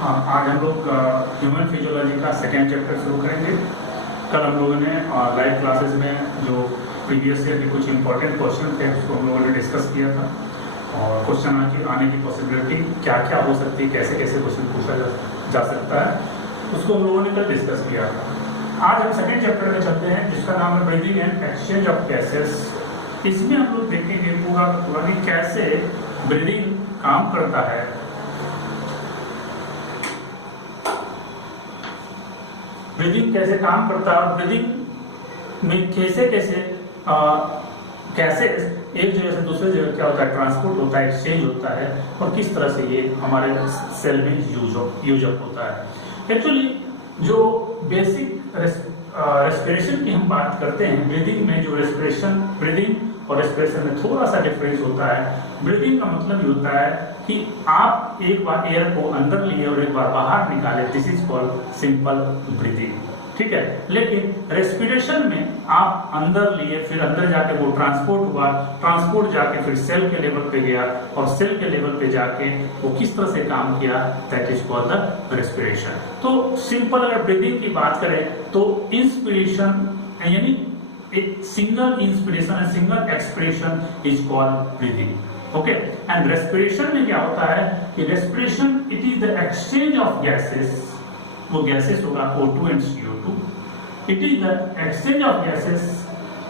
आज हम लोग ह्यूमन फिजियोलॉजी का सेकेंड चैप्टर शुरू करेंगे। कल हम लोगों ने लाइव क्लासेस में जो प्रीवियस ईयर के कुछ इंपॉर्टेंट क्वेश्चन थे उसको हम लोगों ने डिस्कस किया था और क्वेश्चन आने की पॉसिबिलिटी क्या क्या हो सकती है, कैसे कैसे क्वेश्चन पूछा जा सकता है, उसको हम लोगों ने कल डिस्कस किया था। आज हम सेकेंड चैप्टर में चलते हैं जिसका नाम है breathing and exchange of gases. इसमें हम लोग देखेंगे पूरा कि कैसे ब्रीदिंग काम करता है, ब्रीदिंग कैसे काम करता है और ब्रीदिंग में कैसे कैसे एक जगह से दूसरे जगह क्या होता है, ट्रांसपोर्ट होता है, एक्सचेंज होता है और किस तरह से ये हमारे सेल में यूज अप होता है। एक्चुअली जो बेसिक रेस्पिरेशन की हम बात करते हैं, ब्रीदिंग में जो ब्रीदिंग और रेस्पिरेशन में थोड़ा सा डिफरेंस होता है। ब्रीदिंग का मतलब ये होता है कि आप एक बार एयर को अंदर लिए और एक बार बाहर निकाले, this is called simple breathing, ठीक है। लेकिन रेस्पिरेशन में आप अंदर लिए, फिर अंदर जाके वो ट्रांसपोर्ट जाके फिर सेल के लेवल पे गया और सेल के लेवल पे जाके वो किस तरह से काम किया, that is called the respiration. तो सिंपल अगर ब्रीदिंग की बात करें तो इंस्पिरेशन यानी एक single inspiration and single expiration is called breathing, okay. And respiration में क्या होता है कि respiration it is the exchange of gases, वो गैसेस होगा O2 and CO2। It is the exchange of gases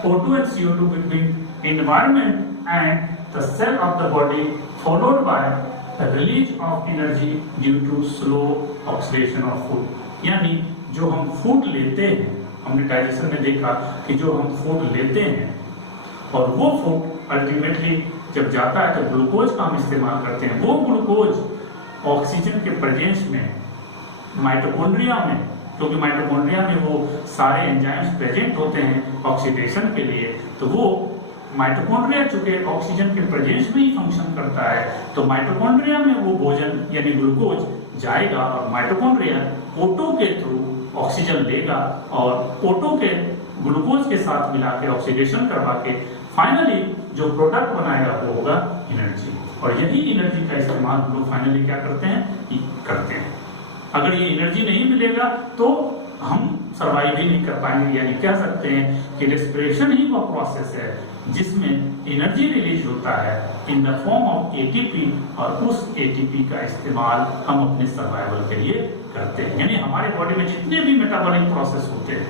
O2 and CO2 between environment and the cell of the body followed by the release of energy due to slow oxidation of food. यानी जो हम food लेते हैं, हमने digestion में देखा कि जो हम फूड लेते हैं और वो फूड अल्टीमेटली जब जाता है तो ग्लूकोज का हम इस्तेमाल करते हैं। वो ग्लूकोज ऑक्सीजन के प्रेजेंस में माइटोकॉन्ड्रिया में, क्योंकि माइटोकॉन्ड्रिया में वो सारे एंजाइम्स प्रेजेंट होते हैं ऑक्सीडेशन के लिए, तो वो माइटोकॉन्ड्रिया चूंकि ऑक्सीजन के प्रेजेंस में ही फंक्शन करता है तो माइटोकॉन्ड्रिया में वो भोजन यानी ग्लूकोज जाएगा और माइटोकॉन्ड्रिया O2 के थ्रू ऑक्सीजन लेगा और O2 के ग्लूकोज के साथ मिला के ऑक्सीडेशन करवा के फाइनली जो प्रोडक्ट बनाएगा वो होगा एनर्जी। और यही एनर्जी का इस्तेमाल हम लोग फाइनली क्या करते हैं। अगर ये एनर्जी नहीं मिलेगा तो हम सर्वाइव ही नहीं कर पाएंगे। यानी कह सकते हैं कि रेस्पिरेशन ही वो प्रोसेस है जिसमें एनर्जी रिलीज होता है in the form of ATP और उस ATP का इस्तेमाल हम अपने सर्वाइवल के लिए करते हैं। यानी हमारे बॉडी में जितने भी मेटाबॉलिक प्रोसेस होते हैं,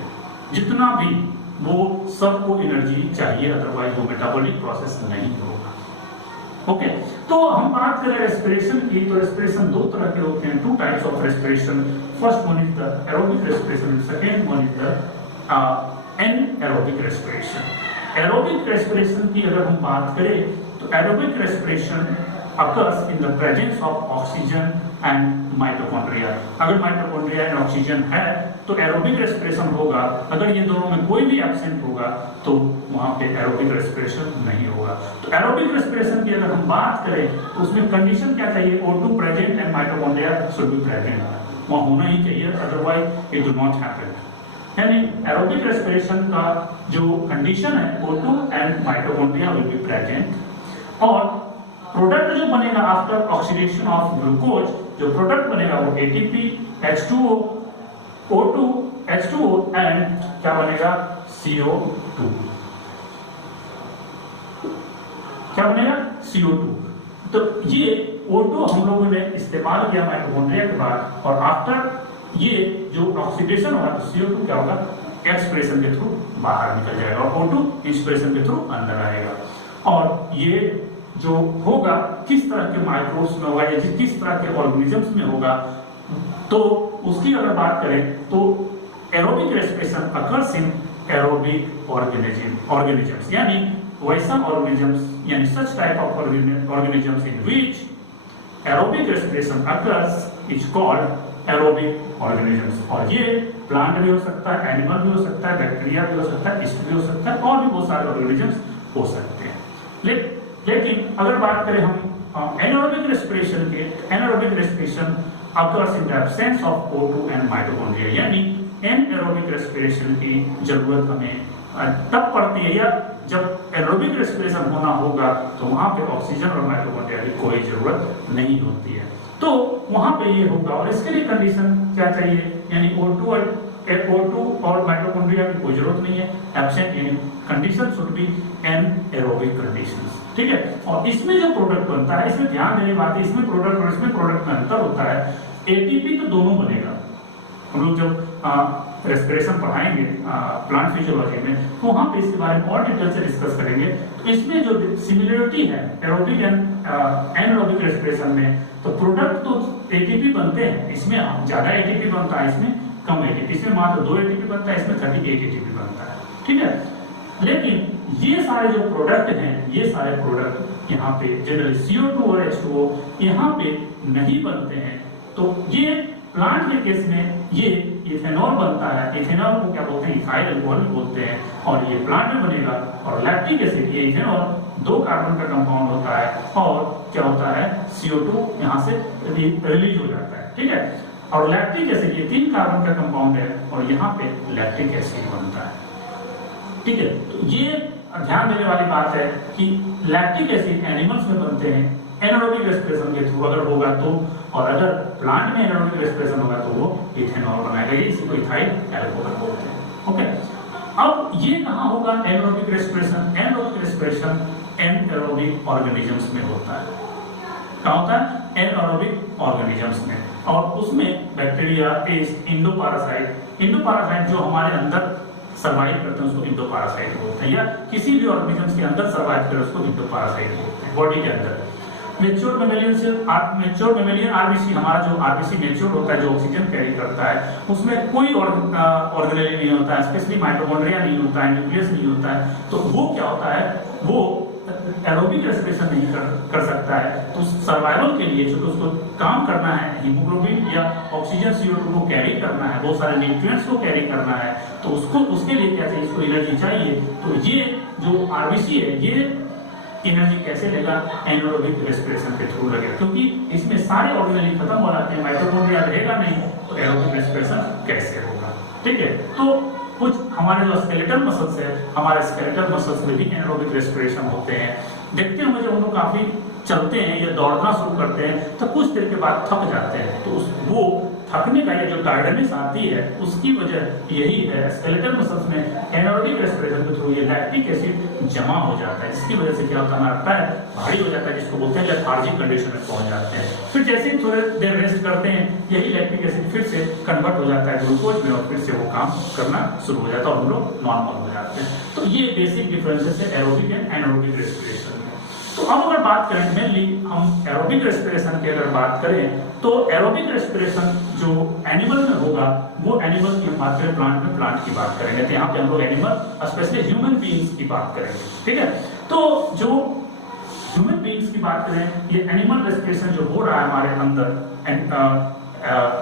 जितना भी, वो सबको एनर्जी चाहिए, अदरवाइज वो मेटाबॉलिक प्रोसेस नहीं होगा, ओके। तो हम बात करें रेस्पिरेशन की, तो रेस्पिरेशन दो तरह के होते हैं, two types of respiration. First one is the aerobic respiration, second one is the anaerobic respiration. Aerobic respiration की अगर हम बात करें तो aerobic respiration occurs in the presence of oxygen and mitochondria। अगर माइटोकॉन्ड्रिया एंड ऑक्सीजन है तो aerobic respiration होगा, अगर ये दोनों में कोई भी एब्सेंट होगा तो वहां पे एरोबिक रेस्पिरेशन नहीं होगा। तो एरोबिक रेस्पिरेशन की अगर हम बात करें तो उसमें कंडीशन क्या चाहिए, O2 present and mitochondria should be present, वहां होना ही चाहिए, otherwise it do not happen. यानी एरोबिक रेस्पिरेशन का जो कंडीशन है O2 and mitochondria will be present और प्रोडक्ट जो बनेगा आफ्टर ऑक्सीडेशन ऑफ ग्लूकोज, जो प्रोडक्ट बनेगा वो ATP, H2O, O2, H2O and क्या बनेगा, CO2। क्या बनेगा, CO2। तो ये O2 हम लोगों ने इस्तेमाल किया माइटोकॉन्ड्रिया के बाद और आफ्टर ये जो ऑक्सीडेशन होगा तो CO2 क्या होगा, एक्सपिरेशन के थ्रू बाहर निकल जाएगा और O2 इंस्पिरेशन के थ्रू अंदर आएगा। और ये जो होगा किस तरह के माइक्रोब्स में होगा या किस तरह के ऑर्गेनिजम्स में होगा, तो उसकी अगर बात करें तो aerobic respiration occurs in aerobic organisms, यानी वैसा ऑर्गेनिजम्स यानी such type of organisms in which aerobic respiration occurs is called aerobic organisms. और ये प्लांट भी हो सकता है, एनिमल भी हो सकता है, बैक्टीरिया भी हो सकता है, यीस्ट भी हो सकता है और भी बहुत सारे ऑर्गेनिजम्स हो सकते हैं। लेकिन अगर बात करें हम एनारोबिक रेस्पिरेशन के, anaerobic respiration occurs in the absence of O2 and mitochondria, यानी एनएरोबिक रेस्पिरेशन की जरूरत हमें तब पड़ती है या जब एरोबिक रेस्पिरेशन होना होगा तो वहां पे ऑक्सीजन और माइटोकॉन्ड्रिया की कोई जरूरत नहीं होती है। तो वहां पे ये होगा। और इसके लिए कंडीशन क्या चाहिए, यानी O2 और माइटोकॉन्ड्रिया की कोई जरूरत नहीं है, एब्सेंट, यानी condition should be anaerobic conditions, ठीक है। और इसमें जो प्रोडक्ट बनता है, इसमें ध्यान देने बात है, इसमें प्रोडक्ट और इसमें प्रोडक्ट में अंतर होता है। एटीपी तो दोनों बनेगा, हम लोग जब रेस्पिरेशन पढ़ाएंगे प्लांट फिजियोलॉजी में, तो वहां पे इसके बारे में और डिटेल से डिस्कस करेंगे। तो इसमें जो सिमिलरिटी है एरोबिक एंड एनारोबिक रेस्पिरेशन में, तो प्रोडक्ट तो एटीपी बनते हैं, इसमें ज्यादा एटीपी बनता है, इसमें कम एटीपी, इसमें मात्र 2 एटीपी बनता है, इसमें 38 एटीपी बनता है, ठीक है। लेकिन ये सारे जो प्रोडक्ट हैं, ये सारे प्रोडक्ट यहाँ पे जनरली CO2 और H2O यहाँ पे नहीं बनते हैं। तो ये प्लांट के केस में ये इथेनॉल बनता है, इथेनॉल को क्या बोलते हैं, इथाइल अल्कोहल बोलते हैं, और ये प्लांट में बनेगा। और लैक्टिक एसिड, ये इथेनॉल 2 कार्बन का कंपाउंड होता है, और क्या होता है, CO2 यहाँ से रिलीज हो जाता है, ठीक है। और लैक्टिक एसिड ये 3 कार्बन का कंपाउंड है, और यहाँ पे लैक्टिक एसिड बनता है, ठीक है। तो ये ध्यान देने वाली बात है कि लैक्टिक एसिड एनिमल्स में बनते हैं एनारोबिक रेस्पिरेशन के थ्रू अगर होगा तो, और अगर प्लांट में एनारोबिक रेस्पिरेशन होगा तो वो इथेनॉल बनाएगा, इसी को इथाइल अल्कोहल बोलते हैं, ओके। अब ये कहाँ होगा anaerobic respiration? Anaerobic respiration anaerobic organisms में होता है। क्या होता है? एनएरोबिक ऑर्गेनिजम्स में, और उसमें बैक्टीरिया, पेस्ट, इंडोपारासाइट जो हमारे अंदर सर्वाइव करते हैं उसको इंडोपारासाइट बोलते हैं, या किसी भी ऑर्गेनिजम्स के अंदर सर्वाइव करे उसको इंडोपारासाइट बोलते हैं, बॉडी के अंदर। मैच्योर मेमेलियन आरबीसी, हमारा जो आरबीसी मैच्योर होता है, जो ऑक्सीजन कैरी करता है, उसमें कोई ऑर्गेनेल नहीं होता है, स्पेशली माइटोकॉन्ड्रिया नहीं होता है, न्यूक्लियस नहीं होता है। तो वो क्या होता है, वो एरोबिक रेस्पिरेशन नहीं कर सकता है। तो सर्वाइवल के लिए जो उसको काम करना है, हीमोग्लोबिन या ऑक्सीजन CO2 को कैरी करना है, बहुत सारे न्यूट्रिएंट्स को कैरी करना है, तो उसके लिए क्या चाहिए, इसको एनर्जी चाहिए। तो ये जो आरबीसी है, ये एनर्जी कैसे लेगा? एनारोबिक रेस्पिरेशन के थ्रू लगेगा, क्योंकि इसमें सारे ऑर्गेनेल खत्म हो जाते हैं, माइटोकॉन्ड्रिया रहेगा नहीं, तो एरोबिक रेस्पिरेशन कैसे होगा, ठीक है। तो कुछ हमारे जो स्केलेटल मसल्स है, हमारे स्केलेटल मसल्स में भी एनारोबिक रेस्पिरेशन होते हैं। देखते होंगे जब हम लोग काफी चलते हैं या दौड़ना शुरू करते हैं तो कुछ देर के बाद थक जाते हैं, तो वो थकने का या जो टायर्डनेस आती है उसकी वजह यही है, स्केलेटल मसल्स में एनारोबिक रेस्पिरेशन के थ्रू ये लैक्टिक एसिड जमा हो जाता है, जिसकी वजह से क्या होता है, हमारा पैर भारी हो जाता है, जिसको बोलते हैं लेथार्जिक कंडीशन में पहुंच जाते हैं। फिर जैसे ही थोड़ी देर रेस्ट करते हैं, यही लैक्टिक एसिड फिर से कन्वर्ट हो जाता है ग्लूकोज में, और फिर से वो काम करना शुरू हो जाता है और हम लोग नॉर्मल हो जाते हैं। तो ये बेसिक डिफरेंसेस है एरोबिक एंड एनारोबिक रेस्पिरेशन में। तो अब अगर बात करें, मेनली हम एरोबिक रेस्पिरेशन की अगर बात करें, तो एरोबिक रेस्पिरेशन जो एनिमल में होगा, वो एनिमल की हम बात करें, प्लांट की बात करेंगे, तो यहाँ पे हम लोग एनिमल स्पेशली ह्यूमन बीइंग्स की बात करेंगे, ठीक है। तो जो ह्यूमन बीइंग्स की बात करें, ये एनिमल रेस्पिरेशन जो हो रहा है हमारे अंदर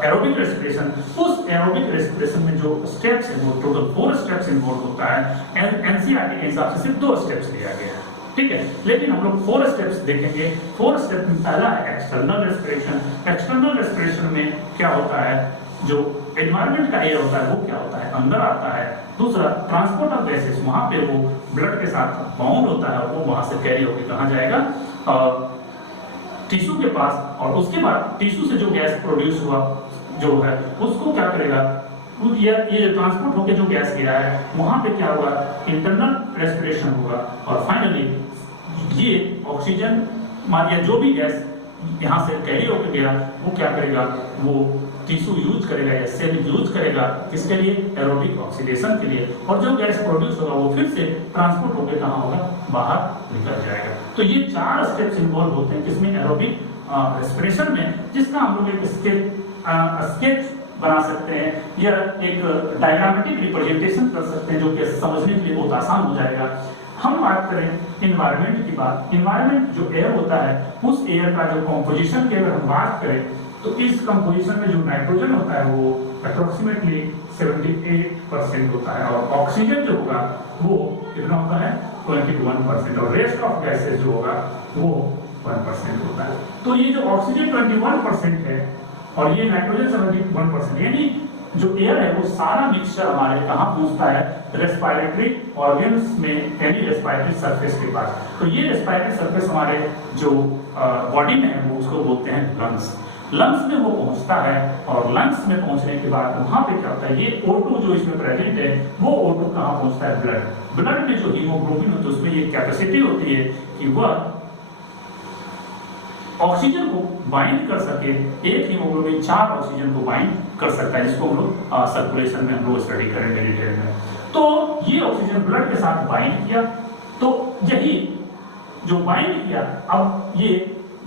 एरोबिक रेस्पिरेशन, उस एरोबिक रेस्पिरेशन में जो स्टेप्स है वो टोटल 4 स्टेप्स इन्वॉल्व होता है। एनसीईआरटी के हिसाब से सिर्फ 2 स्टेप्स लिया गया है, ठीक है, लेकिन हम लोग 4 स्टेप्स देखेंगे। 4 स्टेप में पहला है एक्सटर्नल रेस्पिरेशन। एक्सटर्नल रेस्पिरेशन में क्या होता है, जो एनवायरनमेंट का एयर होता है वो क्या होता है, अंदर आता है। दूसरा ट्रांसपोर्ट ऑफ गैसेस, वहां पे वो ब्लड के साथ बाउंड होता है, वो वहां से कैरी होकर कहाँ जाएगा, टिश्यू के पास, और उसके बाद टिश्यू से जो गैस प्रोड्यूस हुआ जो है उसको क्या करेगा, ये ट्रांसपोर्ट होकर जो गैस गिरा है वहां पे क्या हुआ, इंटरनल रेस्पिरेशन होगा, और फाइनली ये ऑक्सीजन या जो भी गैस यहाँ से कैरी होकर गया वो क्या करेगा, वो टिश्यू यूज करेगा या सेल यूज करेगा, किसके लिए, एरोबिक ऑक्सीडेशन के लिए, और जो गैस प्रोड्यूस होगा वो फिर से ट्रांसपोर्ट होकर कहाँ होगा, बाहर निकल जाएगा। तो ये 4 स्टेप्स इन्वॉल्व होते हैं किसमें, एरोबिक रेस्पिरेशन में, जिसका हम लोग एक स्केच बना सकते हैं या एक डायग्रामेटिक रिप्रेजेंटेशन कर सकते हैं, जो कि समझने के लिए बहुत आसान हो जाएगा। हम बात करें इन्वायरमेंट की बात, इन्वायरमेंट जो एयर होता है, उस एयर का जो कॉम्पोजिशन की अगर हम बात करें, तो इस कंपोजिशन में जो नाइट्रोजन होता है वो अप्रोक्सीमेटली 78% होता है, और ऑक्सीजन जो होगा वो कितना होता है, 21%, और रेस्ट ऑफ गैसेस जो होगा वो 1% होता है। तो ये जो ऑक्सीजन 21% है और ये नाइट्रोजन 71%, यानी जो एयर है वो सारा मिक्सचर हमारे कहाँ पहुंचता है, रेस्पिरेटरी ऑर्गन्स में, यानी रेस्पिरेटरी सरफेस के पास। तो ये रेस्पिरेटरी सरफेस हमारे जो बॉडी में है वो उसको बोलते हैं लंग्स, लंग्स में वो पहुंचता है और लंग्स में पहुंचने के बाद वहां पे क्या होता है, ये O2 जो इसमें प्रेजेंट है वो O2 कहां पहुंचता है, ब्लड में जो हीमोग्लोबिन होता है उसमें ये कैपेसिटी होती है कि वह ऑक्सीजन को बाइंड कर सके। एक हीमोग्लोबिन 4 ऑक्सीजन को बाइंड कर सकता है, जिसको हम लोग सर्कुलेशन में हम लोग स्टडी करेंगे डिटेल में। तो ये ऑक्सीजन ब्लड के साथ बाइंड किया, तो यही जो बाइंड किया, अब ये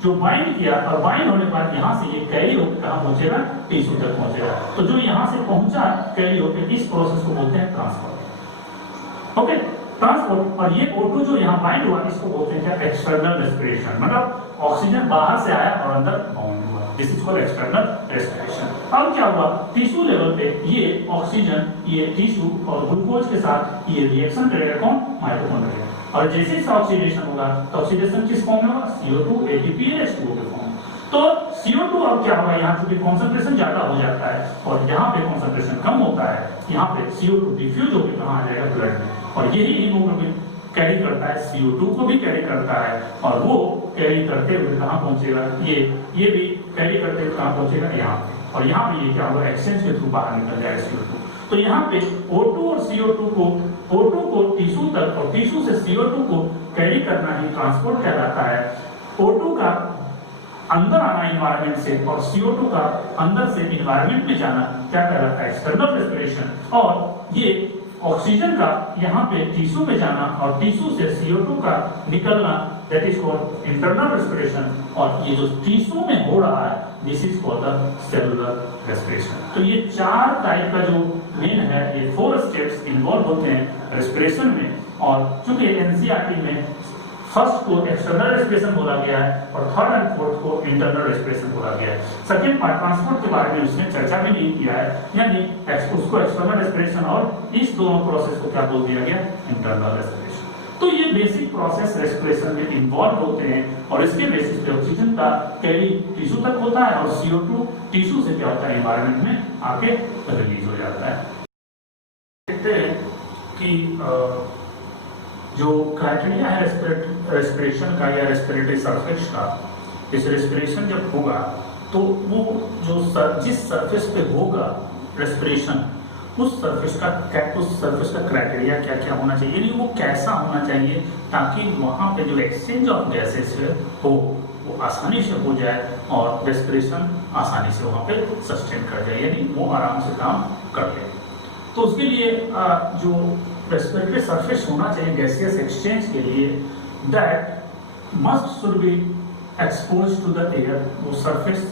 जो बाइंड किया और बाइंड होने के बाद यहाँ से ये कैरी होकर कहाँ पहुंचेगा, टिश्यू तक पहुंचेगा। तो जो यहाँ से पहुंचा कैरी होकर, इस प्रोसेस को बोलते हैं ट्रांसपोर्ट। Okay, transport. और ये O2 जो यहाँ बाइंड हुआ इसको बोलते हैं क्या, एक्सटर्नल रेस्पिरेशन, मतलब ऑक्सीजन बाहर से आया और अंदर बाउंड हुआ, this is called external respiration. अब क्या हुआ, टिश्यू लेवल पे ये ऑक्सीजन, ये टिश्यू और ग्लूकोज के साथ ये रिएक्शन करेगा, कौन, माइटोकॉन्ड्रिया। और जैसे ही ऑक्सीडेशन होगा तो ऑक्सीडेशन किस फॉर्म में होगा, CO2 ATP H2O के फॉर्म। तो CO2 अब क्या होगा, यहाँ चूंकि कॉन्सेंट्रेशन ज्यादा हो जाता है और यहाँ पे कॉन्सेंट्रेशन कम होता है, यहाँ पे CO2 डिफ्यूज होकर कहाँ आ जाएगा, ब्लड में। और यही हीमोग्लोबिन कैरी करता है, CO2 को भी कैरी करता है और वो कैरी करते हुए कहाँ पहुंचेगा, ये भी कैरी करते हुए कहाँ पहुंचेगा, यहाँ पे। और यहाँ पे ये क्या होगा, एक्सचेंज के थ्रू बाहर निकल जाएगा CO2। तो यहाँ पे O2 और CO2 को, O2 को टिश्यू तक और टिश्यू से CO2 को कैरी करना ही ट्रांसपोर्ट कहलाता है। O2 का अंदर आना इन्वायरमेंट से और CO2 का अंदर से इन्वायरमेंट में जाना क्या कहलाता है, एक्सटर्नल रेस्पिरेशन। और ये ऑक्सीजन का यहाँ पे टिश्यू में जाना और टिश्यू से CO2 का निकलना, that is called internal respiration. और ये जो टिश्यू में हो रहा है, this is called the cellular respiration. तो ये 4 टाइप का जो मेन है, ये 4 स्टेप्स इन्वॉल्व होते हैं रेस्पिरेशन में। और चूंकि एनसीईआरटी में फर्स्ट को एक्सटर्नल रेस्पिरेशन बोला गया है और थर्ड एंड फोर्थ को इंटरनल रेस्पिरेशन बोला गया है। सेकेंड पार्ट ट्रांसपोर्ट के बारे में उसने चर्चा भी नहीं किया है, यानी उसको एक्सटर्नल रेस्पिरेशन और इस दोनों प्रोसेस को क्या बोल दिया गया, इंटरनल रेस्पिरेशन। तो ये बेसिक प्रोसेस रेस्पिरेशन में इन्वॉल्व होते हैं और इसके बेसिस पे ऑक्सीजन का कैरी टिश्यू तक होता है और CO2 टिश्यू से क्या होता है, एनवायरनमेंट में आके रिलीज हो जाता है। देखते हैं कि जो क्राइटेरिया है रेस्पिरेशन का या रेस्पिरेटरी सरफेस का, इस रेस्पिरेशन जब होगा तो वो जो जिस सरफेस पे होगा रेस्पिरेशन, उस सरफेस का क्राइटेरिया क्या क्या होना चाहिए, यानी वो कैसा होना चाहिए ताकि वहां पे जो एक्सचेंज ऑफ गैसेस हो वो आसानी से हो जाए और रेस्पिरेशन आसानी से वहां पे सस्टेन कर जाए, यानी वो आराम से काम कर ले। तो उसके लिए जो रेस्पिरेटरी सरफेस होना चाहिए गैसियस एक्सचेंज के लिए, that must should be expose to the air, वो सरफेस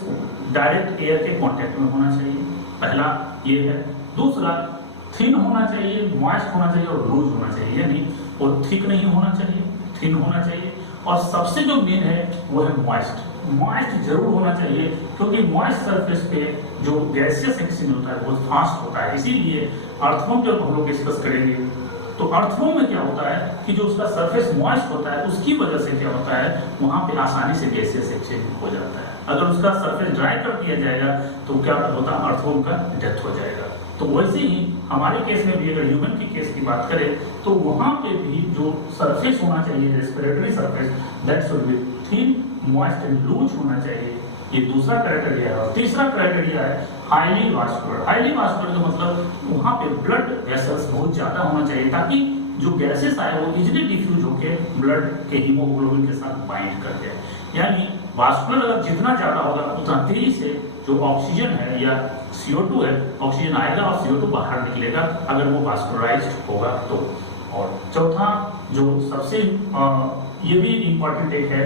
डायरेक्ट एयर के कांटेक्ट में होना चाहिए, पहला ये है। दूसरा, थिन होना चाहिए, मॉइस्ट होना चाहिए और लूज होना चाहिए, यानी वो थिक नहीं होना चाहिए, थिन होना चाहिए। और सबसे जो मेन है वो है मॉइस्ट जरूर होना चाहिए, क्योंकि मॉइस्ट सरफेस पे जो गैसियस एक्सचेंज होता है बहुत फास्ट होता है। इसीलिए अर्थवॉर्म जब हम लोग डिस्कस करेंगे तो अर्थवॉर्म में क्या होता है कि जो उसका सरफेस मॉइस्ट होता है उसकी वजह से क्या होता है, वहां पे आसानी से गैसियस एक्सचेंज हो जाता है। अगर उसका सरफेस ड्राई कर दिया जाएगा तो क्या होता है, अर्थवॉर्म का डेथ हो जाएगा। तो वैसे ही हमारे केस में भी अगर ह्यूमन की केस की बात करें तो वहां पे भी जो सरफेस होना चाहिए respiratory surface, that should be thin, moist and loose होना चाहिए, ये दूसरा क्राइटेरिया है। और तीसरा क्राइटेरिया है हाईली वास्कुलर। हाईली वास्कुलर का मतलब वहां पे ब्लड वेसल्स बहुत ज्यादा होना चाहिए ताकि जो गैसेस आए वो इजिली डिफ्यूज होकर ब्लड के हीमोग्लोबिन के साथ बाइंड कर जाए। यानी वास्कुलर अगर जितना ज्यादा होगा उतना तेजी से जो ऑक्सीजन है या CO2 है, ऑक्सीजन आएगा और CO2 बाहर निकलेगा अगर वो वास्कुलराइज्ड होगा तो। और चौथा जो सबसे ये भी इंपॉर्टेंट एक है,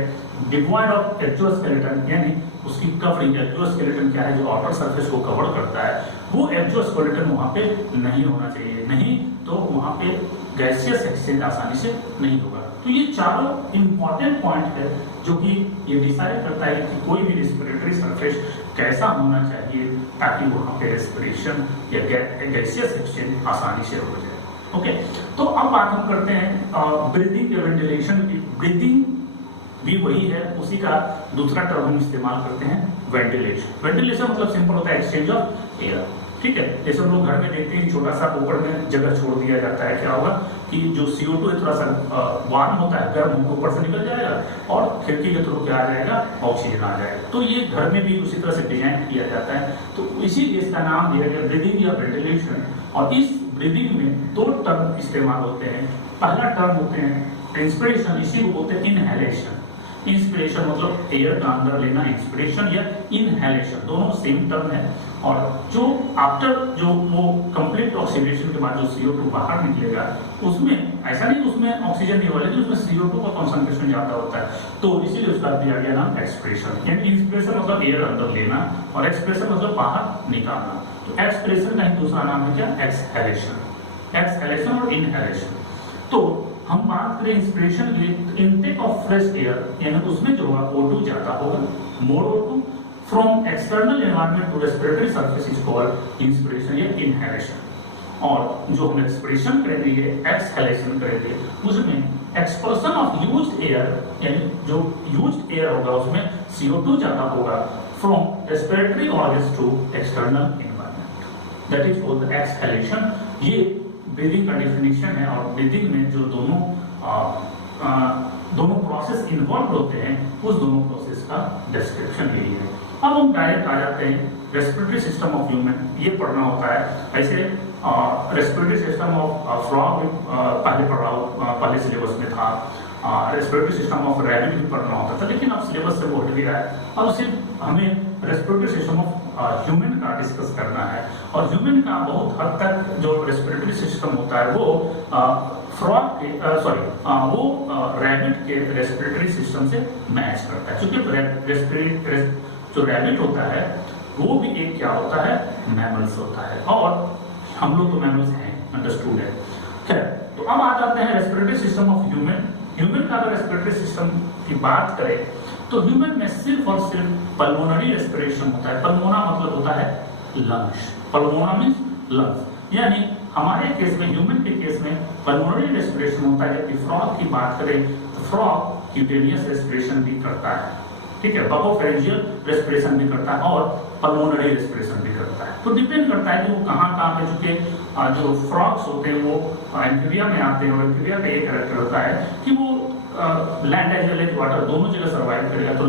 डिवॉइड ऑफ एक्सोस्केलेटन, यानी उसकी कवरिंग, एक्सोस्केलेटन क्या है जो आउटर सरफेस को कवर करता है, वो एक्सोस्केलेटन वहां पे नहीं होना चाहिए, नहीं तो वहां पे गैसियस एक्सचेंज आसानी से नहीं होगा। तो ये चारों इंपॉर्टेंट पॉइंट है जो कि ये डिसाइड करता है कि कोई भी रेस्पिरेटरी सरफेस कैसा होना चाहिए ताकि वहां पे रेस्पिरेशन या गैसियस एक्सचेंज आसानी से हो जाए। ओके, तो अब बात हम करते हैं ब्रीदिंग या वेंटिलेशन की। ब्रीदिंग भी वही है, उसी का दूसरा टर्म हम इस्तेमाल करते हैं वेंटिलेशन। वेंटिलेशन मतलब सिंपल होता है एक्सचेंज ऑफ एयर। ठीक है। जैसे हम लोग घर में देखते हैं छोटा सा ऊपर में जगह छोड़ दिया जाता है, क्या होगा कि जो CO2 है थोड़ा सा वार्म होता है, गर्म होकर ऊपर से निकल जाएगा और खिड़की के थ्रू क्या आ जाएगा, ऑक्सीजन आ जाएगा। तो ये घर में भी उसी तरह से डिजाइन किया जाता है। तो इसीलिए इसका नाम दिया गया ब्रीदिंग या वेंटिलेशन। और इस ब्रीदिंग में 2 टर्म इस्तेमाल होते हैं। पहला टर्म होते हैं इंस्पिरेशन, इसी को बोलते हैं इनहेलेशन। इंस्पिरेशन मतलब एयर का अंदर लेना, इंस्पिरेशन या इनहेलेशन दोनों सेम टर्म है। और जो आफ्टर जो वो कंप्लीट ऑक्सीडेशन के बाद जो CO2 बाहर निकलेगा, उसमें ऐसा नहीं उसमें ऑक्सीजन नहीं होगा, लेकिन उसमें CO2 का कॉन्सेंट्रेशन ज्यादा होता है, तो इसीलिए उसका दिया गया नाम एक्सप्रेशन। यानी इंस्पिरेशन मतलब एयर अंदर लेना और एक्सप्रेशन मतलब बाहर निकालना। तो एक्सप्रेशन का ही दूसरा नाम है क्या, एक्सहेलेशन। एक्सहेलेशन और इनहेलेशन। तो हम बात करें इंस्पिरेशन की, इनटेक ऑफ फ्रेश एयर यानी उसमें जो है O2 ज्यादा होगा, more O2 from external environment to respiratory surface is called inspiration या इनहेलेशन। और जो हम एक्सप्रेशन करेंगे, एक्सहेलेशन करेंगे, उसमें एक्सपर्शन ऑफ यूज्ड एयर यानी जो यूज्ड एयर होगा उसमें CO2 ज्यादा होगा from respiratory organs to external environment, that is called exhalation. ये ब्रीदिंग का डेफिनेशन है। और ब्रीदिंग में जो दोनों प्रोसेस इन्वॉल्व होते हैं, उस दोनों प्रोसेस का डिस्क्रिप्शन यही है। अब हम डायरेक्ट आ जाते हैं रेस्पिरेटरी सिस्टम ऑफ ह्यूमन, ये पढ़ना होता है। ऐसे रेस्पिरेटरी सिस्टम ऑफ फ्रॉग पहले पढ़ा पहले सिलेबस में था, रेस्पिरेटरी सिस्टम ऑफ रैबिट भी पढ़ना होता था, लेकिन अब सिलेबस से वो हट गया है। अब सिर्फ हमें रेस्पिरेटरी सिस्टम ऑफ ह्यूमन का डिस्कस करना है। और ह्यूमन का बहुत हद तक जो रेस्पिरेटरी सिस्टम होता है वो फ्रॉग के रैबिट के रेस्पिरेटरी सिस्टम से मैच करता है, क्योंकि जो रैबिट होता है वो भी एक क्या होता है, मैमल्स होता है, और हम लोग तो मैमल्स हैं, अंडरस्टूड है। खैर, तो अब आ जाते हैं respiratory system of human. Human का अगर रेस्पिरेटरी सिस्टम की बात करें तो ह्यूमन में सिर्फ और सिर्फ पल्मोनरी रेस्पिरेशन होता है। पल्मोना मतलब होता है लंग्स, पल्मोना मींस लंग्स, यानी हमारे केस में, ह्यूमन के केस में पल्मोनरी रेस्पिरेशन होता है। जबकि फ्रॉग की बात करें तो फ्रॉग क्यूटेनियस रेस्पिरेशन भी करता है, ठीक है, बकोफेरेंजियल रेस्पिरेशन भी करता है और पल्मोनरी रेस्पिरेशन भी करता है। तो डिपेंड करता है कि वो कहाँ पे, चूंकि जो फ्रॉग्स होते हैं वो एम्फीबिया में आते हैं, और एम्फीबिया का एक कैरेक्टर होता है कि वो land as well as water दोनों जगह सर्वाइव करेगा। तो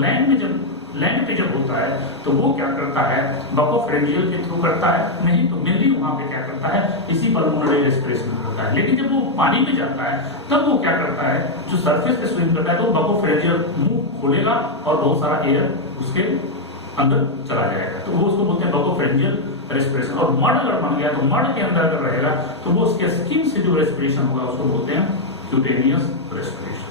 लैंड पे जब होता है तो वो क्या करता है, बकोफेरेंजियल के थ्रू करता है, नहीं तो मेनली वहां पे क्या करता है, इसी पल्मोनरी रेस्पिरेशन करता है। लेकिन जब वो पानी में जाता है तब वो क्या करता है, जो सरफेस पे स्विम करता है तो बकोफेरेंजियल मुंह खोलेगा और बहुत सारा एयर उसके अंदर चला जाएगा, तो वो उसको बोलते हैं बकोफेरेंजियल रेस्पिरेशन। और मड अगर बन गया तो मड के अंदर अगर रहेगा तो वो उसके स्किन से जो रेस्पिरेशन होगा उसको बोलते हैं क्यूटेनियस रेस्पिरेशन।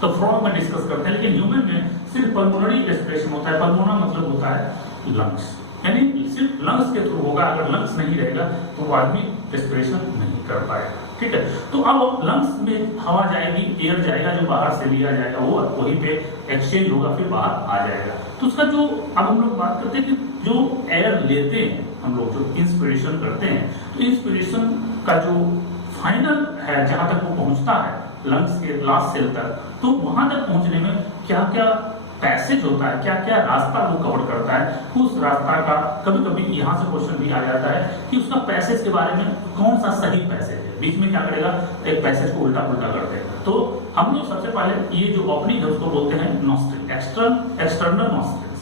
तो फ्रॉग में डिस्कस करते हैं, लेकिन ह्यूमन में सिर्फ पल्मोनरी रेस्पिरेशन होता है। पल्मोना मतलब होता है लंग्स, यानी सिर्फ लंग्स के थ्रू होगा। अगर लंग्स नहीं रहेगा तो वो आदमी रेस्पिरेशन नहीं कर पाएगा, ठीक है। तो अब लंग्स में हवा जाएगी, एयर जाएगा, जो बाहर से लिया जाएगा वो वहीं पे एक्सचेंज होगा, फिर बाहर आ जाएगा। तो उसका जो अब हम लोग बात करते हैं कि जो एयर लेते हैं हम लोग, जो इंस्पिरेशन करते हैं, तो इंस्पिरेशन का जो फाइनल है, जहां तक वो पहुंचता है लंग्स के लास्ट सेल तक, तो वहां तक पहुंचने में क्या क्या पैसेज होता है, क्या क्या रास्ता वो कवर करता है, उस रास्ता का कभी कभी यहाँ से क्वेश्चन भी आ जाता है कि उसका पैसेज के बारे में कौन सा सही पैसेज है। बीच में क्या करेगा, एक पैसेज को उल्टा पुल्टा कर देगा। तो हम लोग सबसे पहले ये जो ओपनिंग है उसको बोलते हैं नॉस्ट्रिल, एक्सटर्नल नॉस्ट्रिल्स।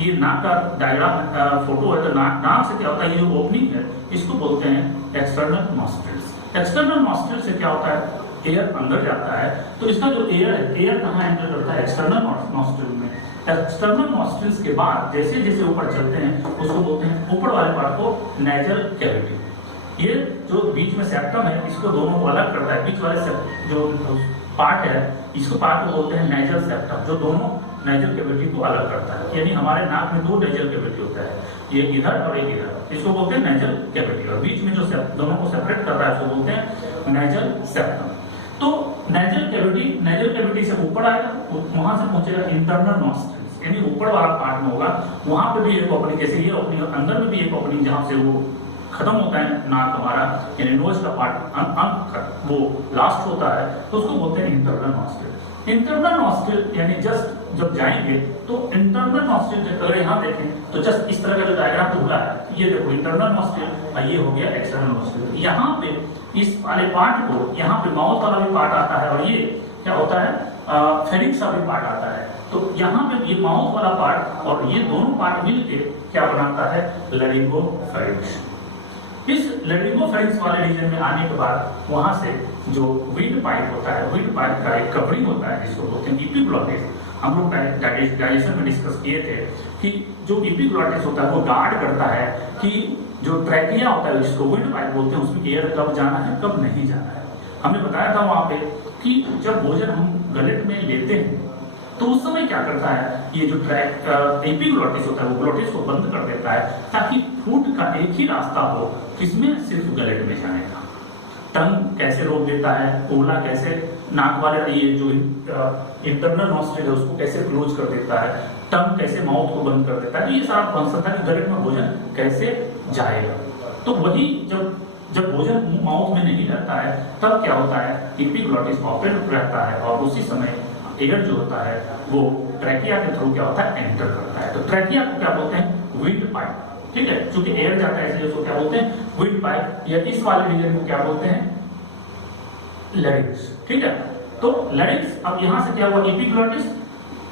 ये नाक का डायग्राम फोटो है, तो नाक से क्या होता है, ये जो ओपनिंग है इसको बोलते हैं एक्सटर्नल नॉस्ट्रिल्स। एक्सटर्नल नॉस्ट्रिल से क्या होता है, एयर अंदर जाता है, तो इसका जो एयर है, एयर कहाँ एंटर करता है, एक्सटर्नल नॉस्ट्रिल में। एक्सटर्नल नॉस्ट्रिल्स के बाद जैसे जैसे ऊपर चलते हैं उसको बोलते हैं, ऊपर वाले पार्ट को नेजल कैविटी। ये जो बीच में सेप्टम है इसको दोनों को अलग करता है, बीच वाले जो पार्ट है इसको पार्ट को बोलते हैं नेजल सेप्टम, जो दोनों नेजल कैविटी को अलग करता है। यानी हमारे नाक में 2 नेजल कैविटी होता है, एक इधर और एक इधर, इसको बोलते हैं नेजल कैविटी। और बीच में जो दोनों को सेपरेट कर रहा है उसको बोलते हैं नेजल सेप्टम। तो नेजल कैविटी से ऊपर आएगा, वहां से पहुंचेगा इंटरनल नॉस्ट्रिल्स, यानी ऊपर वाला पार्ट में होगा, वहां पे भी एक ओपनिंग, जैसे ये ओपनिंग, अंदर में भी एक ओपनिंग जहां से वो खत्म होता है नाक हमारा, यानी नोज का पार्ट अंक वो लास्ट होता है, तो उसको बोलते हैं इंटरनल नॉस्ट्रिल। इंटरनल नॉस्ट्रिल यानी जस्ट जब जाएंगे तो इंटरनल नॉस्ट्रिल, अगर यहाँ देखें तो जस्ट इस तरह का जो डायग्राम हुआ है, ये देखो इंटरनल नॉस्ट्रिल, ये हो गया एक्सटर्नल नॉस्ट्रिल। यहाँ पे इस वाले पार्ट को, यहाँ पे माउथ वाला भी पार्ट आता है, और ये क्या होता है, फेरिंक्स का भी पार्ट आता है। तो यहाँ पे ये माउथ वाला पार्ट और ये दोनों पार्ट मिलके क्या बनाता है, लैरिंगोफेरिंक्स। इस लैरिंगोफेरिंक्स वाले रीजन में आने के बाद वहां से जो विंड पाइप होता है, विंड पाइप का एक कवरिंग होता है जिसको बोलते हैं एपिग्लॉटिस। हम लोग डाइजेशन में डिस्कस किए थे कि जो एपिग्लॉटिस होता है वो गार्ड करता है कि जो ट्रैकिया होता है, जिसको विंड पाइप बोलते हैं, उसमें एयर कब जाना है कब नहीं जाना है। हमने बताया था वहां पे कि जब भोजन हम गलेट में लेते हैं तो उस समय क्या करता है, ये जो एपिग्लॉटिस होता है वो ग्लॉटिस को बंद कर देता है ताकि फूड का एक ही रास्ता हो, किसमें, सिर्फ गलेट में जाने का। टंग कैसे रोक देता है, ओला कैसे, नाक वाले ये जो इंटरनल नॉस्ट्रिल है उसको कैसे क्लोज कर देता है, टंग कैसे माउथ को बंद कर देता है। ये सारा फंक्शन था कि गलेट में भोजन कैसे जाएगा। तो वही जब भोजन माउथ में नहीं रहता है तब क्या होता है, एपिग्लॉटिस ओपन रहता है और उसी समय एयर जो होता है वो ट्रैकिया के थ्रू क्या होता है, एंटर करता है। तो ट्रैकिया को क्या बोलते हैं, विंड पाइप, ठीक है, क्योंकि एयर जाता है इसलिए उसको क्या बोलते हैं, विंड पाइप। या इस वाले रीजन को क्या बोलते हैं, लैरिंक्स, ठीक है। तो लैरिंक्स, अब यहां से क्या हुआ, एपिग्लॉटिस,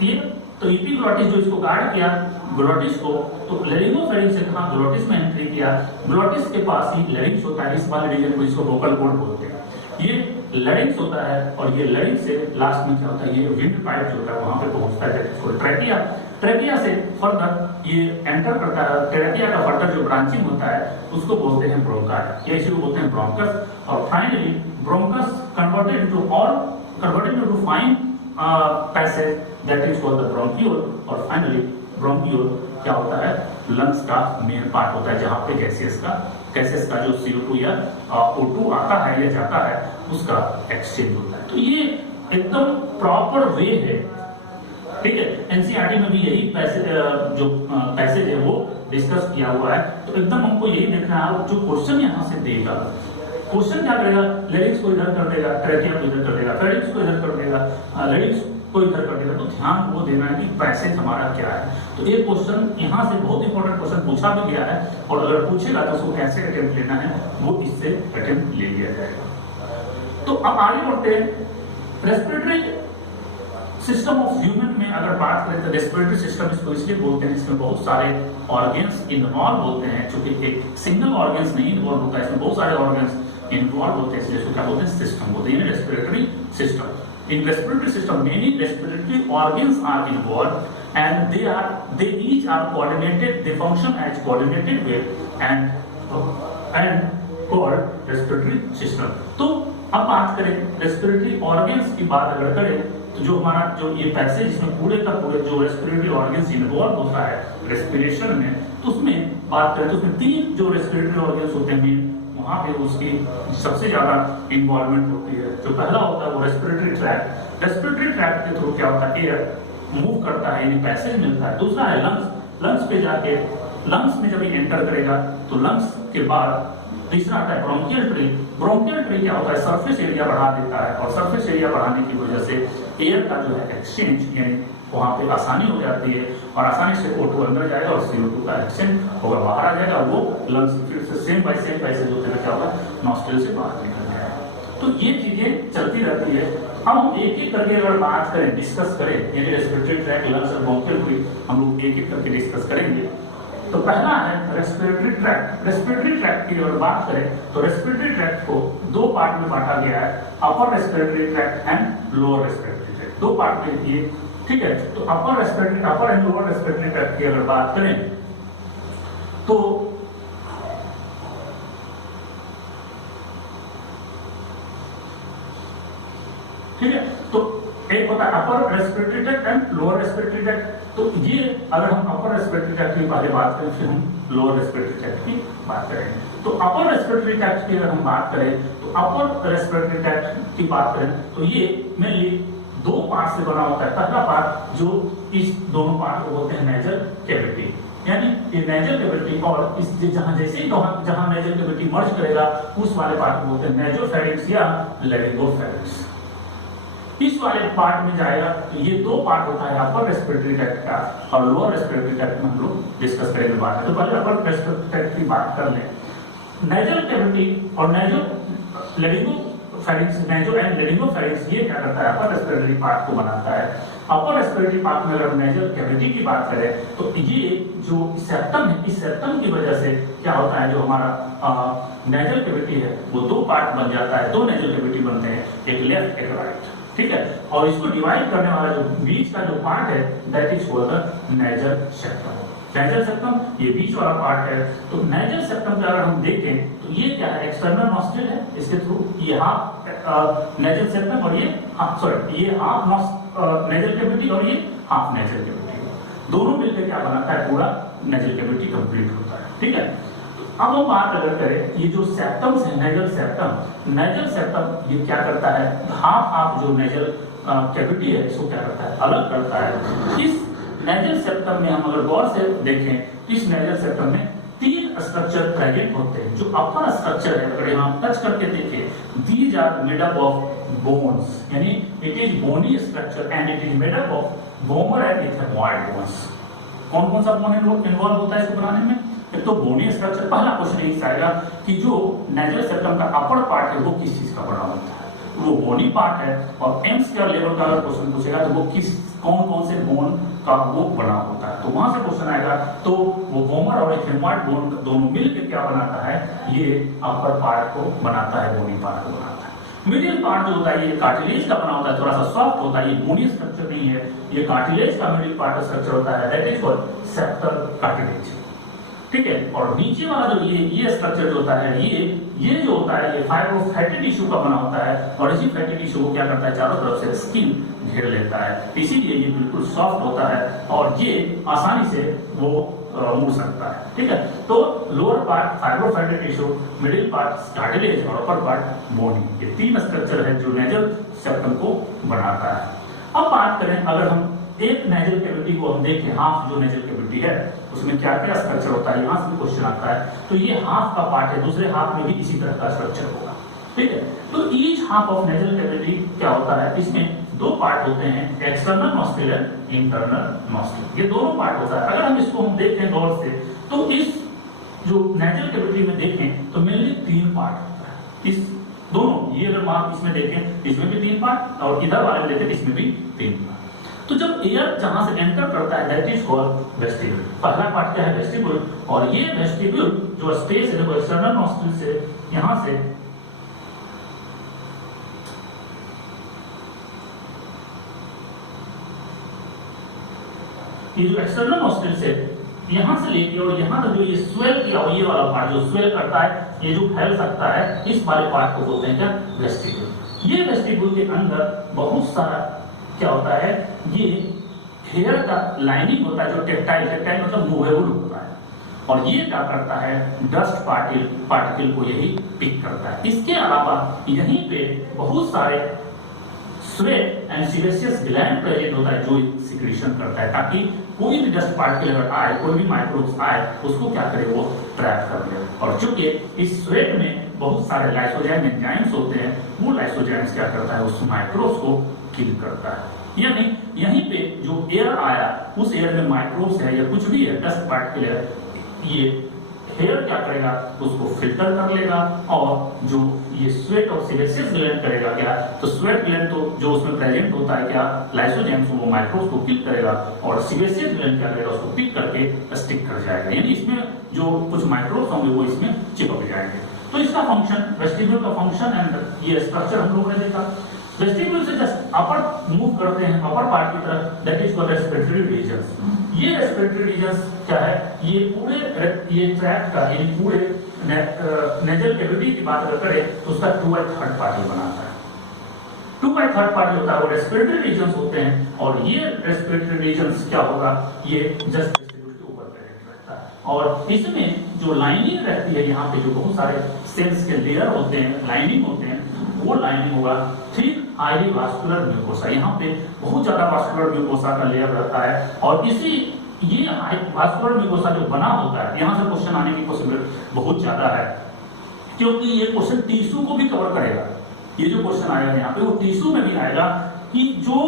ये तो एपिग्लॉटिस जो इसको गार्ड किया ग्लॉटिस को, तो लैरिंगोफेरिंक्स से कहा ग्लॉटिस में एंट्री किया। ग्लॉटिस के पास ही लैरिंक्स होता है, इस वाले रीजन को इसको वोकल कॉर्ड बोलते हैं। ये लैरिंक्स होता है और ये लैरिंक्स से लास्ट में क्या होता है, ये विंड पाइप जो होता है वहां पे पहुंचता है, इसको ट्रैकिया, ट्रैकिया से फर्दर ये एंटर करता है। ट्रैकिया का फर्दर जो ब्रांचिंग होता है उसको बोलते हैं ब्रोंकाई, या इसी को बोलते हैं ब्रोंकस। और finally bronchus converted into fine passage that is called the bronchiole. और फाइनली ब्रोंक्यूल क्या होता है, लंग्स का मेन पार्ट होता है जहां पे गैसेस का जो CO2 या O2 आता है या जाता है उसका एक्सचेंज होता है। तो ये एकदम प्रॉपर वे है, ठीक है। एनसीईआरटी में भी यही पैसेज है वो डिस्कस किया हुआ है। तो एकदम हमको यही देखना है, जो क्वेश्चन यहाँ से देगा, क्वेश्चन क्या करेगा, लैरिंक्स को इधर कर देगा, ट्रैकिया को इधर कर देगा, फेरिंक्स को इधर कर देगा, लैरिंक्स को इधर कर देगा। तो ध्यान वो देना है कि पैसेज हमारा क्या है। तो ये क्वेश्चन यहाँ से बहुत इंपॉर्टेंट क्वेश्चन पूछा भी गया है, और अगर पूछेगा तो उसको कैसे अटेम्प्ट लेना है वो इससे अटेम्प्ट ले लिया जाएगा। तो अब आगे बढ़ते हैं। रेस्पिरेटरी सिस्टम ऑफ ह्यूमन में अगर बात करें तो रेस्पिरेटरी सिस्टम इसको इसलिए बोलते हैं, इसमें बहुत सारे ऑर्गन्स इन्वॉल्व होते हैं। चूंकि एक सिंगल ऑर्गन्स नहीं इन्वॉल्व होता है, इसमें बहुत सारे ऑर्गन्स इन्वॉल्व होते हैं, इसलिए इसको क्या बोलते हैं, सिस्टम बोलते हैं, respiratory system. In respiratory system, many respiratory organs are involved, and they each are coordinated. They function as coordinated with and called respiratory system. तो अब बात करें respiratory organs की बात अगर करें तो जो हमारा जो ये पैसेज इसमें पूरे का पूरे जो respiratory organs इन्वॉल्व होता है respiration में, तो उसमें बात करें तो उसमें 3 जो respiratory organs होते हैं वहां पे उसकी सबसे ज्यादा इन्वॉल्वमेंट होती है। जो पहला होता है वो रेस्पिरेटरी ट्रैक्ट। रेस्पिरेटरी ट्रैक्ट के थ्रू क्या होता है, एयर मूव करता है, यानी पैसेज मिलता है। दूसरा है लंग्स। लंग्स पे जाके लंग्स में जब ये एंटर करेगा तो लंग्स के बाद तीसरा आता है ब्रोंकियल ट्री। ब्रोंकियल ट्री क्या होता है, सरफेस एरिया बढ़ा देता है, और सरफेस एरिया बढ़ाने की वजह से एयर का जो है एक्सचेंज, यानी वहां पे आसानी हो जाती है, और आसानी से O2 अंदर जाएगा और CO2 का एक्सचेंज होगा, बाहर आ जाएगा, वो लंग्स फिर से सेम बाय सेम पैसेज होते हुए क्या होगा, नॉस्ट्रिल से बाहर निकल जाएगा। तो ये चीजें चलती रहती है। अब हम एक एक करके अगर बात करें, डिस्कस करें, यानी रेस्पिरेटरी ट्रैक्ट, लंग्स और ब्रोंकियल ट्री हम लोग एक एक करके डिस्कस करेंगे। तो पहला है रेस्पिरेटरी ट्रैक्ट। रेस्पिरेटरी ट्रैक्ट की अगर बात करें तो रेस्पिरेटरी ट्रैक्ट को 2 पार्ट में बांटा गया है, upper respiratory tract and lower respiratory tract. 2 part में ये, ठीक है। तो अपर एंड लोअर रेस्पिरेटरी ट्रैक्ट की अगर बात करें तो ठीक है, तो एक होता है upper respiratory tract and lower respiratory tract. तो ये अगर हम अपर रेस्पिरेटरी ट्रैक्ट की पहले बात करें फिर हम लोअर रेस्पिरेटरी ट्रैक्ट की बात करेंगे। तो अपर रेस्पिरेटरी ट्रैक्ट की अगर हम बात करें तो अपर रेस्पिरेटरी ट्रैक्ट की बात करें तो ये मेनली 2 पार्ट से बना होता है। पहला पार्ट जो इस दोनों पार्ट को बोलते हैं नेजल कैविटी, यानी ये नेजल कैविटी, और इस जहां जैसे ही जहां नेजल कैविटी मर्ज करेगा उस वाले पार्ट को बोलते हैं नेजोफेरिंक्स या लैरिंगोफेरिंक्स। इस वाले पार्ट में जाएगा तो ये दो पार्ट होता है अपर रेस्पिरेटरी ट्रैक्ट का और लोअर रेस्पिरेटरी ट्रैक्ट में हम लोग डिस्कस करेंगे बात है। तो पहले अपर रेस्पिरेटरी ट्रैक्ट की बात कर लें। नेजल कैविटी और नेजो लेरिंगोफैरिंक्स, नेजो एंड लेरिंगोफैरिंक्स ये क्या करता है, अपर रेस्पिरेटरी पार्ट को बनाता है। अपर रेस्पिरेटरी पार्ट में अगर हम नेजल कैविटी की बात करें तो ये जो सेप्टम है, इस सेप्टम की वजह से क्या होता है, जो हमारा नेजल कैविटी है वो दो पार्ट बन जाता है, दो नेजल कैविटी बनते हैं, एक लेफ्ट एक राइट, ठीक है। और इसको डिवाइड करने वाला जो बीच का जो पार्ट है that is called the nasal septum. Nasal septum ये बीच वाला पार्ट है। तो नेजल सेप्टम पे अगर हम देखें तो ये क्या है, एक्सटर्नल नॉस्ट्रिल है, इसके थ्रू ये हाफ नेजल सेप्टम और ये हाफ नेजल कैविटी और ये हाफ नेजल कैविटी, दोनों मिलकर क्या बनाता है, पूरा नेजल कैविटी कंप्लीट होता है, ठीक है। तो अब हम बात अगर करें ये जो सेप्टम्स है, नेजल सेप्टम ये क्या करता है, हाफ जो नेजल कैविटी है इसको क्या करता है, अलग करता है। इस नेजल सेप्टम में हम अगर गौर से देखें तो इस नेजल सेप्टम में तीन स्ट्रक्चर प्रेजेंट होते हैं। जो अपर स्ट्रक्चर है अगर हम टच करके देखें, these are made up of bones, यानी it is bony structure and it is made up of vomer and ethmoid bones. कौन कौन सा बोन इन्वॉल्व होता है इसको बनाने में, एक तो बोनी स्ट्रक्चर। पहला क्वेश्चन यही आएगा कि जो नेजल सेप्टम का अपर पार्ट है वो किस चीज का बना होता है, वो बोनी पार्ट है। और एम्स के लेवल का अगर क्वेश्चन पूछेगा तो वो कौन कौन से बोन का वो बना होता है, तो वहां से क्वेश्चन आएगा। तो वो वोमर और इथेमॉइड बोन दोनों मिलकर क्या बनाता है, ये अपर पार्ट को बनाता है, बोनी पार्ट को बनाता है। मिडिल पार्ट जो होता है ये कार्टिलेज का बना होता है, थोड़ा सा सॉफ्ट होता है, ये बोनी स्ट्रक्चर नहीं है, ये कार्टिलेज का मिडिल पार्ट स्ट्रक्चर होता है, that is called septal cartilage, ठीक है। और नीचे वाला जो ये स्ट्रक्चर जो होता है, ये जो होता है ये फाइब्रोफैटी टिश्यू का बना होता है, और इसी फैटी टिश्यू को क्या करता है, चारों तरफ से स्किन घेर लेता है, इसीलिए ये बिल्कुल सॉफ्ट होता है और ये आसानी से वो मुड़ सकता है, ठीक है। तो lower part fibrofatty tissue, middle part cartilage और अपर पार्ट बोनी, ये तीन स्ट्रक्चर है जो नेजल सेप्टम को बनाता है। अब बात करें अगर हम एक नेजल कैविटी को हम देखें, हाफ जो नेजल कैविटी है उसमें क्या क्या स्ट्रक्चर होता है, यहां से भी क्वेश्चन आता है। तो ये हाफ का पार्ट है, दूसरे हाफ में भी इसी तरह का स्ट्रक्चर होगा, ठीक है। तो each half of nasal cavity क्या होता है, इसमें दो पार्ट होते हैं, external nostril and internal nostril, ये दोनों पार्ट होता है। अगर हम इसको हम देखें गौर से तो इस जो नेजल कैविटी में देखें तो मेनली तीन पार्ट होता है, इस दोनों, ये अगर आप इसमें देखें इसमें भी तीन पार्ट और इधर वाले में देखें इसमें भी तीन पार्ट। तो जब एयर जहां से एंटर करता है दैट इज कॉल्ड वेस्टिब्यूल। पहला पार्ट क्या है, वेस्टिब्यूल, और ये वेस्टिब्यूल जो स्पेस है देखो एक्सटर्नल नॉस्ट्रिल से यहां से ये जो एक्सटर्नल नॉस्ट्रिल से यहां से लेके और यहां तक जो ये स्वेल किया हुआ ये वाला पार्ट जो स्वेल करता है, ये जो फैल सकता है, इस वाले पार्ट को बोलते हैं क्या, वेस्टिब्यूल। ये वेस्टिब्यूल के अंदर बहुत सारा क्या होता है, ये हेयर का लाइनिंग होता है जो टेक्टाइल मतलब मूवेबल होता है, और ये क्या करता है, डस्ट पार्टिकल को यही पिक करता है। इसके अलावा यहीं पे बहुत सारे sweat and sebaceous gland present होता है जो सिक्रीशन करता है, ताकि कोई भी डस्ट पार्टिकल अगर आए, कोई भी माइक्रोब्स आए, उसको क्या करे, वो ट्रैप कर ले। और चूंकि इस स्वेट में बहुत सारे लाइसोजाइम एंजाइम्स होते हैं, वो लाइसोजाइम्स क्या करता है, उस माइक्रोब्स को किल करता है। यानी यहीं पे जो एयर आया उस एयर में माइक्रोब्स है या कुछ भी है, डस्ट पार्टिकल है, ये हेयर क्या करेगा, उसको फिल्टर कर लेगा, और जो ये स्वेट और सीबेशियस ग्लैंड करेगा क्या, तो स्वेट ग्लैंड तो जो उसमें प्रेजेंट होता है क्या, लाइसोजाइम्स, वो माइक्रोब्स को किल करेगा, और सीबेशियस ग्लैंड क्या करेगा, उसको पिक करके स्टिक कर जाएगा, यानी इसमें जो कुछ माइक्रोब्स होंगे वो इसमें चिपक जाएंगे। तो इसका फंक्शन, वेस्टिब्यूल का फंक्शन एंड ये स्ट्रक्चर हम लोगों ने देखा। वेस्टिब्यूल से जस्ट अपर मूव करते हैं अपर पार्ट की तरफ, that is called respiratory regions. ये रेस्पिरेटरी रीजन्स क्या है, ये पूरे ये ट्रैक्ट का, ये पूरे नेजल कैविटी की बात अगर करें तो उसका 2/3 पार्ट ही बनाता है। 2/3 पार्ट होता है वो रेस्पिरेटरी रीजन्स होते हैं, और ये रेस्पिरेटरी रीजन्स क्या होगा, ये जस्ट वेस्टिब्यूल के ऊपर प्रेजेंट रहता है। और इसमें जो लाइनिंग रहती है, यहाँ पे जो बहुत सारे सेल्स के लेयर होते हैं, लाइनिंग होते हैं, वो लाइनिंग होगा थिक हाईली वास्कुलर म्यूकोसा। यहाँ पे बहुत ज्यादा वास्कुलर म्यूकोसा का लेयर रहता है, और इसी ये वास्कुलर म्यूकोसा जो बना होता है, यहाँ से क्वेश्चन आने की पॉसिबिलिटी बहुत ज्यादा है, क्योंकि ये क्वेश्चन टिश्यू को भी कवर करेगा। ये जो क्वेश्चन आएगा यहाँ पे वो टिश्यू में भी आएगा कि जो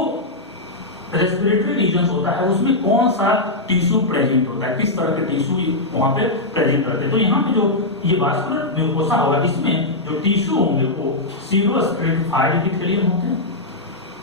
रेस्पिरेटरी रीजन होता है उसमें कौन सा टिश्यू प्रेजेंट होता है, किस तरह के टिश्यू वहां पे प्रेजेंट रहते हैं। तो यहाँ पे जो ये वास्कुलर म्यूकोसा होगा, इसमें जो टिश्यू होंगे वो सीरो स्ट्रेटिफाइड एपिथेलियम होते हैं।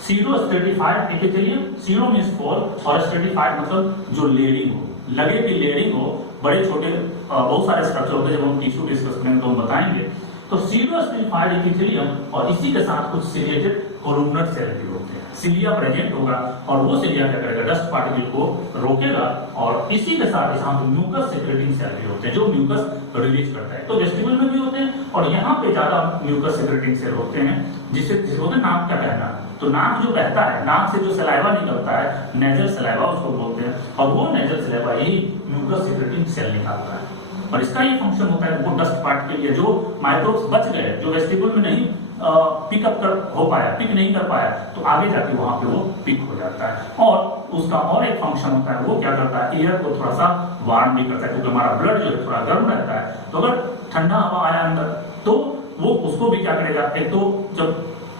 सीरो स्ट्रेटिफाइड एपिथेलियम, सीरो मींस फॉल और स्ट्रेटिफाइड मतलब जो लेयरिंग हो, लगे की लेयरिंग हो, बड़े छोटे बहुत सारे स्ट्रक्चर होते हैं, जब हम टिश्यू डिस्कस करेंगे तो हम बताएंगे। तो सीरो स्ट्रेटिफाइड एपिथेलियम और इसी के साथ कुछ सिलिएटेड कोलुमनर सेल भी होते हैं। सिलिया प्रेजेंट होगा और वो सिलिया क्या करेगा, डस्ट पार्टिकल को रोकेगा और इसी के साथ यहाँ पे म्यूकस सेक्रेटिंग सेल भी होते हैं जो म्यूकस रिलीज करता है। तो वेस्टिबुल में भी होते हैं और यहाँ पे ज्यादा म्यूकस सेक्रेटिंग सेल होते हैं जिससे होते हैं नाक का बहना। तो नाक जो बहता है, नाक से जो सलाइवा निकलता है, नेजल सलाइवा उसको बोलते हैं, और वो नेजल सलाइवा यही म्यूकस सेक्रेटिंग सेल निकालता है। और इसका ये फंक्शन होता है वो डस्ट पार्टिकल या जो माइक्रोब्स बच गए, जो वेस्टिबुल में नहीं पिकअप कर हो पाया, पिक नहीं कर पाया, तो आगे जाके वहां पे वो पिक हो जाता है। और उसका और एक फंक्शन होता है, वो क्या करता है, एयर को थोड़ा सा वार्म भी करता है, क्योंकि हमारा ब्लड जो है थोड़ा गर्म रहता है। तो अगर ठंडा हवा आया अंदर तो वो उसको भी क्या करेगा, एक तो जब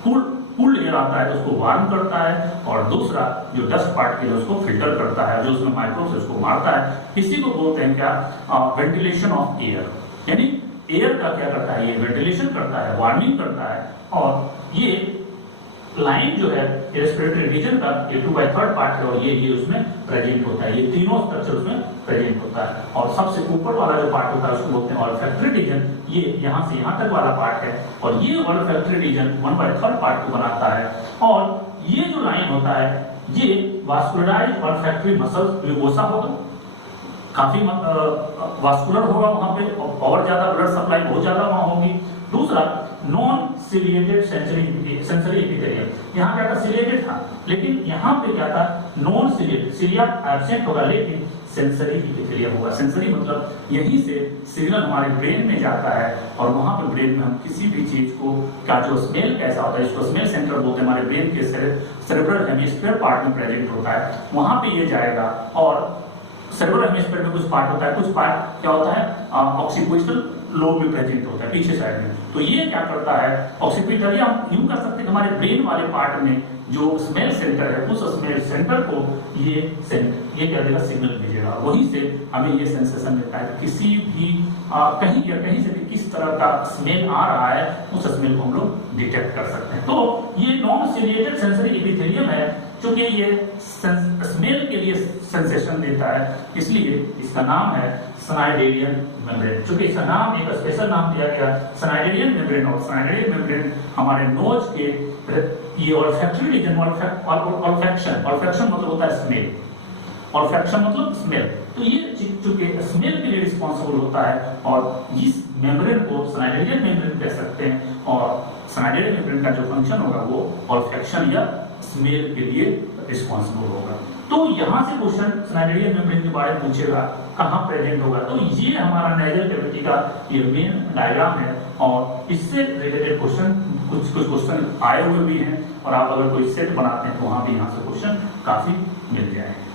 कूल्ड एयर आता है तो उसको वार्म करता है, और दूसरा जो डस्ट पार्टिकल है उसको फिल्टर करता है, जो उसमें माइक्रोब्स उसको मारता है। इसी को बोलते हैं क्या, वेंटिलेशन ऑफ एयर। यानी एयर का क्या करता है, ये वेंटिलेशन करता है, वार्मिंग करता है। और ये लाइन जो है रेस्पिरेटरी रीजन का ये 2/3 पार्ट है और ये उसमें प्रेजेंट होता है। ये तीनों स्ट्रक्चर उसमें प्रेजेंट होता है। और सबसे ऊपर वाला जो पार्ट होता है उसको बोलते हैं ऑल्फैक्टरी रीजन। ये यहाँ से यहाँ तक वाला पार्ट है और ये ऑल्फैक्टरी रीजन 1/3 पार्ट को बनाता है। और ये जो लाइन होता है ये वास्कुलराइज्ड ऑल्फैक्टरी मसल म्यूकोसा होगा, काफी वास्कुलर होगा वहां पे, और ज्यादा ब्लड सप्लाई बहुत ज्यादा वहां होगी। दूसरा नॉन सिलिएटेड सेंसरी एपिथेलियम, यहाँ क्या था, सिलिएटेड था, लेकिन यहाँ पे क्या था, नॉन सिलिएटेड, सिलिया एब्सेंट होगा लेकिन सेंसरी एपिथेलियम होगा। सेंसरी मतलब यहीं से सिग्नल हमारे ब्रेन में जाता है और वहां पे ब्रेन में हम किसी भी चीज को का जो स्मेल कैसा होता है, इसको स्मेल सेंटर बोलते हैं, हमारे ब्रेन के सेरेब्रल हेमिस्फीयर पार्ट में प्रेजेंट होता है, वहां पे ये जाएगा। और सेरेब्रल हेमिस्फीयर में कुछ पार्ट होता है, कुछ पार्ट क्या होता है, ऑक्सीपिटल लोब में प्रेजेंट होता है पीछे साइड में। तो ये क्या करता है, ऑक्सीपिटल, या हम यूं कर सकते हैं हमारे ब्रेन वाले पार्ट में जो स्मेल सेंटर है, उस स्मेल सेंटर को ये क्या देगा, सिग्नल भेजेगा। वहीं से हमें ये सेंसेशन मिलता है किसी भी कहीं से भी किस तरह का स्मेल आ रहा है, उस स्मेल को हम लोग डिटेक्ट कर सकते हैं। तो ये नॉन सिलिएटेड सेंसरी एपिथेलियम है, क्योंकि ये स्मेल के लिए सेंसेशन देता है, इसलिए इसका नाम है स्नाइडेरियन मेम्ब्रेन। चूंकि इसका नाम एक स्पेशल नाम दिया गया स्नाइडेरियन मेम्ब्रेन, और स्नाइडेरियन मेम्ब्रेन हमारे नोज के ये ऑल्फैक्टरी रीजन, ऑल्फैक्शन मतलब होता है स्मेल, ऑल्फैक्शन मतलब स्मेल। तो ये चूंकि स्मेल के लिए रिस्पॉन्सिबल होता है और इस मेम्ब्रेन को स्नाइडेरियन मेम्ब्रेन कह सकते हैं। और स्नाइडेरियन मेम्ब्रेन का जो फंक्शन होगा वो ऑल्फैक्शन या स्मेल के लिए रिस्पॉन्सिबल होगा। तो यहाँ से क्वेश्चन स्नाइडेरियन मेम्ब्रेन के बारे में पूछेगा, कहाँ प्रेजेंट होगा। तो ये हमारा नेजल कैविटी का ये मेन डायग्राम है और इससे रिलेटेड क्वेश्चन कुछ क्वेश्चन आए हुए भी हैं, और आप अगर कोई सेट बनाते हैं तो वहां भी यहाँ से क्वेश्चन काफी मिल जाएंगे।